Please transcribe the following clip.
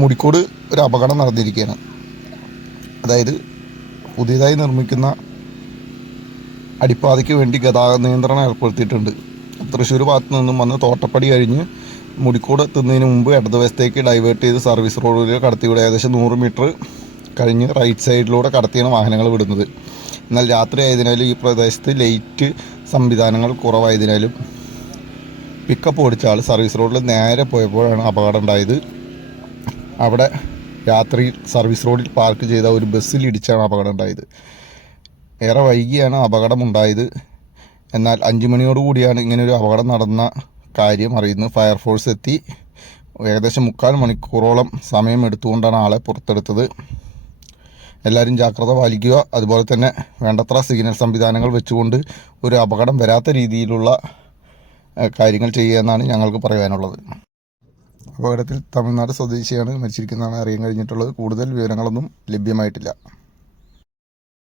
മുടിക്കോട് ഒരു അപകടം നടന്നിരിക്കുകയാണ്. അതായത് പുതിയതായി നിർമ്മിക്കുന്ന അടിപ്പാതയ്ക്ക് വേണ്ടി ഗതാഗത നിയന്ത്രണം ഏർപ്പെടുത്തിയിട്ടുണ്ട്. തൃശ്ശൂർ ഭാഗത്തു നിന്നും വന്ന് തോട്ടപ്പടി കഴിഞ്ഞ് മുടിക്കോട് എത്തുന്നതിന് മുമ്പ് ഇടതുവശത്തേക്ക് ഡൈവേർട്ട് ചെയ്ത് സർവീസ് റോഡിൽ കടത്തിവിടെ ഏകദേശം നൂറ് മീറ്റർ കഴിഞ്ഞ് റൈറ്റ് സൈഡിലൂടെ കടത്തിയാണ് വാഹനങ്ങൾ വിടുന്നത്. എന്നാൽ രാത്രി ആയതിനാലും ഈ പ്രദേശത്ത് ലൈറ്റ് സംവിധാനങ്ങൾ കുറവായതിനാലും പിക്കപ്പ് ഓടിച്ച ആൾ സർവീസ് റോഡിൽ നേരെ പോയപ്പോഴാണ് അപകടം ഉണ്ടായത്. അവിടെ രാത്രി സർവീസ് റോഡിൽ പാർക്ക് ചെയ്ത ഒരു ബസ്സിൽ ഇടിച്ചാണ് അപകടം ഉണ്ടായത്. ഏറെ വൈകിയാണ് അപകടമുണ്ടായത്. എന്നാൽ അഞ്ചു മണിയോടുകൂടിയാണ് ഇങ്ങനെ ഒരു അപകടം നടന്ന കാര്യം അറിയുന്നത്. ഫയർഫോഴ്സ് എത്തി. ഏകദേശം മുക്കാൽ മണിക്കൂറോളം സമയം എടുത്തുകൊണ്ടാണ് ആളെ പുറത്തെടുത്തത്. എല്ലാവരും ജാഗ്രത പാലിക്കുക. അതുപോലെ തന്നെ വേണ്ടത്ര സിഗ്നൽ സംവിധാനങ്ങൾ വെച്ചുകൊണ്ട് ഒരു അപകടം വരാത്ത രീതിയിലുള്ള കാര്യങ്ങൾ ചെയ്യുക എന്നാണ് ഞങ്ങൾക്ക് പറയാനുള്ളത്. അപകടത്തിൽ തമിഴ്നാട് സ്വദേശിയാണ് മരിച്ചിരിക്കുന്നതാണ് അറിയാൻ കഴിഞ്ഞിട്ടുള്ളത്. കൂടുതൽ വിവരങ്ങളൊന്നും ലഭ്യമായിട്ടില്ല.